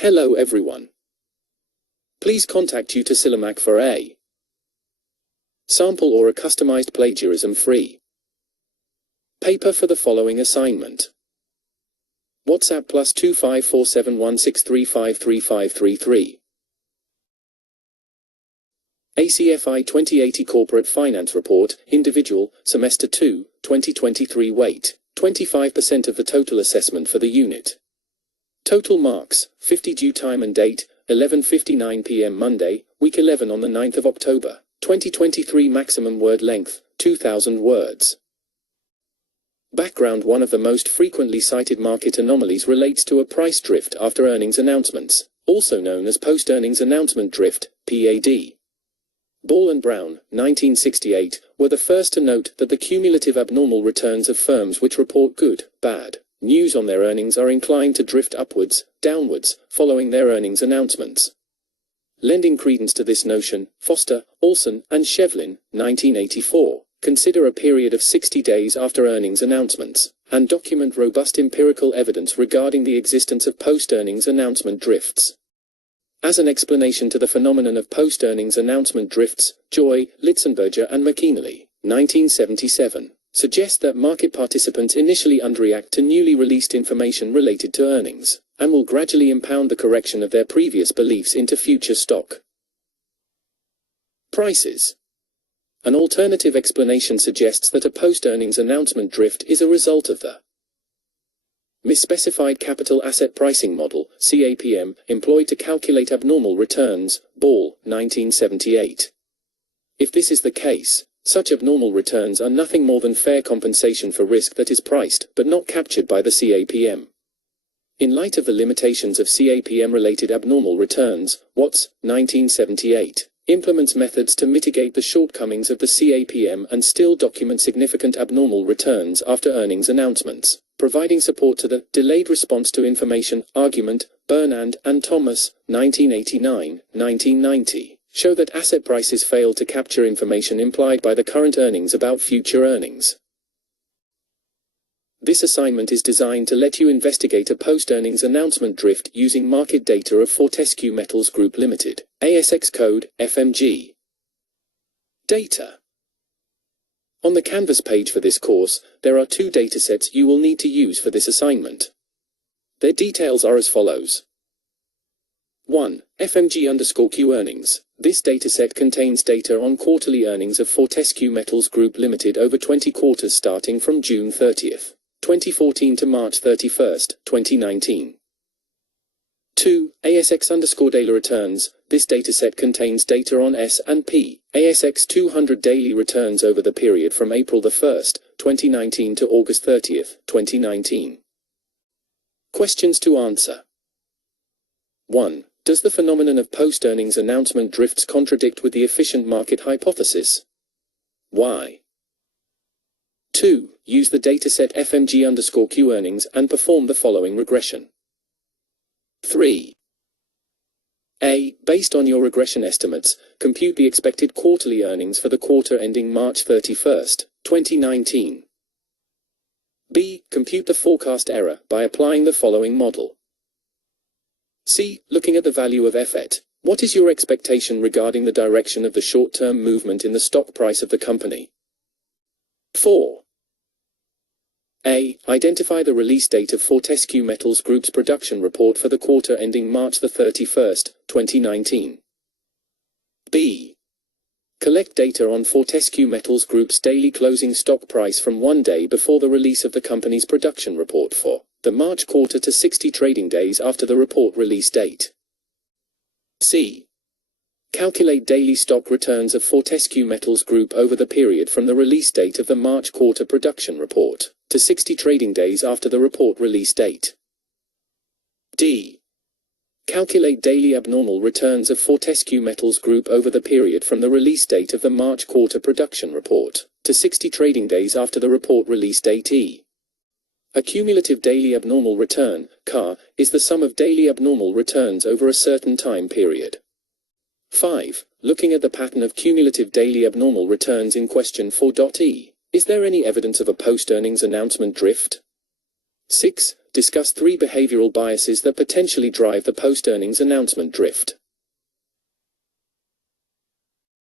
Hello everyone. Please contact you to Silamac for a sample or a customized plagiarism-free paper for the following assignment. WhatsApp +2547163533533. ACFI 2080 Corporate Finance Report, Individual, Semester 2, 2023 Weight, 25% of the total assessment for the unit. Total marks, 50 due time and date, 11:59 p.m. Monday, week 11 on the 9th of October, 2023. Maximum word length, 2,000 words. Background: one of the most frequently cited market anomalies relates to a price drift after earnings announcements, also known as post-earnings announcement drift, PEAD. Ball and Brown, 1968, were the first to note that the cumulative abnormal returns of firms which report good, bad news on their earnings are inclined to drift upwards, downwards, following their earnings announcements. Lending credence to this notion, Foster, Olsen and Shevlin, 1984, consider a period of 60 days after earnings announcements, and document robust empirical evidence regarding the existence of post-earnings announcement drifts. As an explanation to the phenomenon of post-earnings announcement drifts, Joy, Litzenberger and McKinley, 1977, suggest that market participants initially underreact to newly released information related to earnings, and will gradually impound the correction of their previous beliefs into future stock prices. An alternative explanation suggests that a post-earnings announcement drift is a result of the misspecified capital asset pricing model, CAPM, employed to calculate abnormal returns, Ball, 1978. If this is the case, such abnormal returns are nothing more than fair compensation for risk that is priced but not captured by the CAPM. In light of the limitations of CAPM-related abnormal returns, Watts, 1978, implements methods to mitigate the shortcomings of the CAPM and still document significant abnormal returns after earnings announcements, providing support to the delayed response to information argument. Burnand and Thomas, 1989-1990. Show that asset prices fail to capture information implied by the current earnings about future earnings. This assignment is designed to let you investigate a post-earnings announcement drift using market data of Fortescue Metals Group Limited, ASX code, FMG. Data. On the Canvas page for this course, there are two datasets you will need to use for this assignment. Their details are as follows. 1. FMG_Q earnings. This dataset contains data on quarterly earnings of Fortescue Metals Group Limited over 20 quarters starting from June 30th, 2014 to March 31st, 2019. 2. ASX_daily returns. This dataset contains data on S&P ASX 200 daily returns over the period from April 1st, 2019 to August 30th, 2019. Questions to answer. 1. Does the phenomenon of post-earnings announcement drifts contradict with the efficient market hypothesis? Why? 2. Use the dataset FMG_Q earnings and perform the following regression. 3. A. Based on your regression estimates, compute the expected quarterly earnings for the quarter ending March 31st, 2019. B. Compute the forecast error by applying the following model. C. Looking at the value of FET, what is your expectation regarding the direction of the short-term movement in the stock price of the company? 4. A. Identify the release date of Fortescue Metals Group's production report for the quarter ending March 31st, 2019. B. Collect data on Fortescue Metals Group's daily closing stock price from 1 day before the release of the company's production report for the March quarter to 60 trading days after the report release date. C. Calculate daily stock returns of Fortescue Metals Group over the period from the release date of the March quarter production report to 60 trading days after the report release date. D. Calculate daily abnormal returns of Fortescue Metals Group over the period from the release date of the March quarter production report to 60 trading days after the report release date. E. A cumulative daily abnormal return, CAR, is the sum of daily abnormal returns over a certain time period. 5. Looking at the pattern of cumulative daily abnormal returns in question 4.E, is there any evidence of a post-earnings announcement drift? 6. discuss 3 behavioral biases that potentially drive the post-earnings announcement drift.